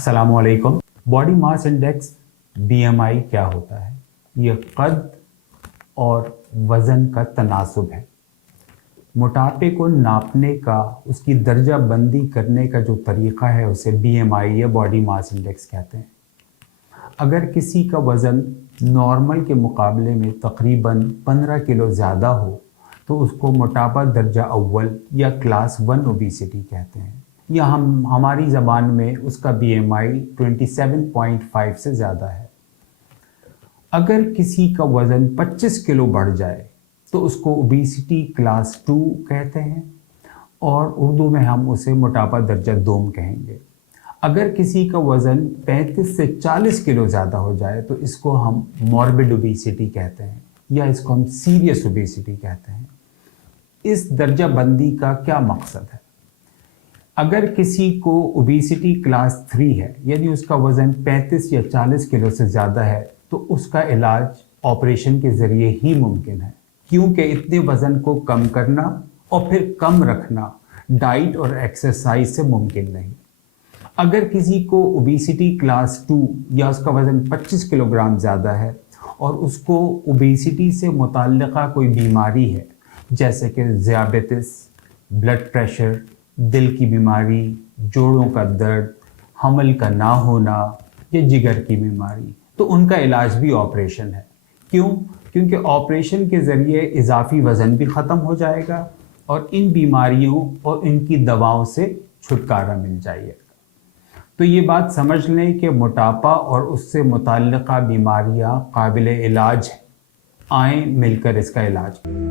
अस्सलाम वालेकुम। Body mass index BMI क्या होता है? यह कद और वज़न का तनासुब है। मोटापे को नापने का, उसकी दर्जा बंदी करने का जो तरीक़ा है उसे BMI या बॉडी मास इंडेक्स कहते हैं। अगर किसी का वज़न नॉर्मल के मुकाबले में तकरीबन 15 किलो ज़्यादा हो तो उसको मोटापा दर्जा अव्वल या क्लास 1 ओबेसिटी कहते हैं, या हमारी ज़बान में उसका BMI 27.5 से ज़्यादा है। अगर किसी का वज़न 25 किलो बढ़ जाए तो उसको ओबेसिटी क्लास 2 कहते हैं और उर्दू में हम उसे मोटापा दर्जा 2 कहेंगे। अगर किसी का वज़न 35 से 40 किलो ज़्यादा हो जाए तो इसको हम मॉर्बिड ओबेसिटी कहते हैं, या इसको हम सीरियस ओबेसिटी कहते हैं। इस दर्जा बंदी का क्या मकसद है? अगर किसी को ओबेसिटी क्लास 3 है, यानी उसका वज़न 35 या 40 किलो से ज़्यादा है, तो उसका इलाज ऑपरेशन के ज़रिए ही मुमकिन है, क्योंकि इतने वज़न को कम करना और फिर कम रखना डाइट और एक्सरसाइज से मुमकिन नहीं। अगर किसी को ओबेसिटी क्लास 2 या उसका वज़न 25 किलोग्राम ज़्यादा है और उसको ओबेसिटी से मुताल्लिक़ा कोई बीमारी है, जैसे कि ज़ियाबेतिस, ब्लड प्रेशर, दिल की बीमारी, जोड़ों का दर्द, हमल का ना होना या जिगर की बीमारी, तो उनका इलाज भी ऑपरेशन है। क्यों? क्योंकि ऑपरेशन के ज़रिए इजाफी वज़न भी ख़त्म हो जाएगा और इन बीमारियों और इनकी दवाओं से छुटकारा मिल जाएगा। तो ये बात समझ लें कि मोटापा और उससे मुताल्लिक़ा बीमारियां काबिल इलाज हैं। आएँ मिलकर इसका इलाज करें।